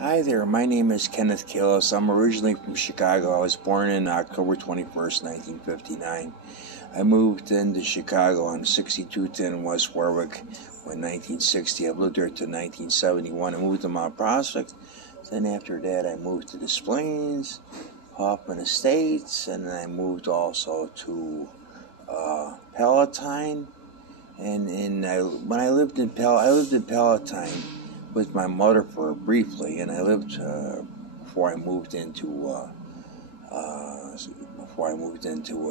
Hi there, my name is Kenneth Kalis. I'm originally from Chicago. I was born on October 21st, 1959. I moved into Chicago on 6210 West Warwick in 1960. I've lived there till 1971. I moved to Mount Prospect. Then after that, I moved to Des Plaines, Hoffman Estates, and then I moved also to Palatine. When I lived in Palatine with my mother for briefly, and I lived before I moved into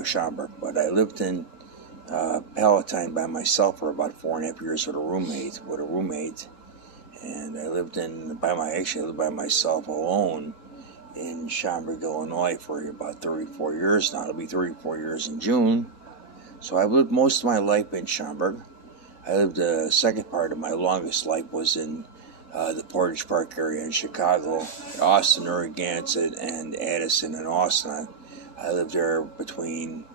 Schaumburg. But I lived in Palatine by myself for about 4.5 years with a roommate, and I lived by myself alone in Schaumburg, Illinois for about 34 years now. It'll be 34 years in June. So I've lived most of my life in Schaumburg. I lived the second part of my longest life was in the Portage Park area in Chicago, Austin, Narragansett, and Addison and Austin. I lived there between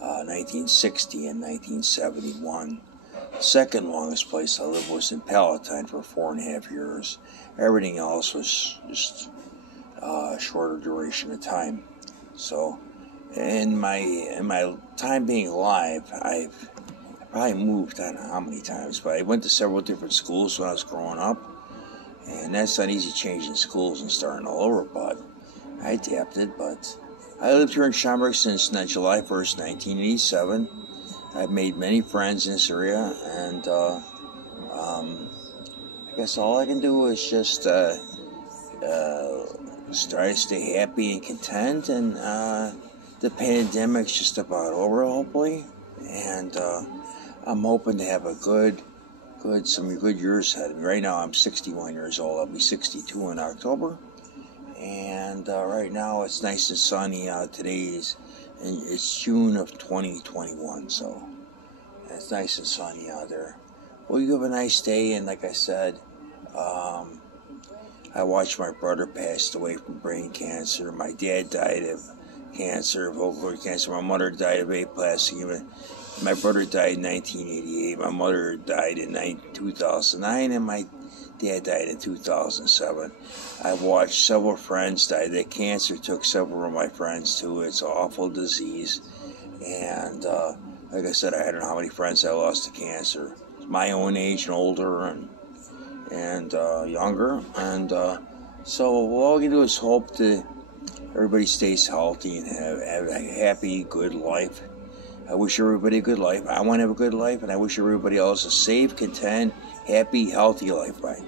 1960 and 1971. The second longest place I lived was in Palatine for 4.5 years. Everything else was just a shorter duration of time. So, in my time being alive, I probably moved, I don't know how many times, but I went to several different schools when I was growing up, and that's not easy changing schools and starting all over, but I adapted. But I lived here in Schaumburg since July 1st, 1987. I've made many friends in this area, and I guess all I can do is just try to stay happy and content, and the pandemic's just about over, hopefully, and I'm hoping to have some good years ahead of me. Right now, I'm 61 years old. I'll be 62 in October, and right now it's nice and sunny out. It's June of 2021, so it's nice and sunny out there. Well, you have a nice day, and like I said, I watched my brother pass away from brain cancer. My dad died of cancer, vocal cancer. My mother died of aplastic. My brother died in 1988. My mother died in 2009, and my dad died in 2007. I've watched several friends die. That cancer took several of my friends too. It's an awful disease, and like I said, I don't know how many friends I lost to cancer. My own age and older, and younger, and so all we can do is hope that everybody stays healthy and have a happy, good life. I wish everybody a good life. I want to have a good life, and I wish everybody else a safe, content, happy, healthy life. Bye.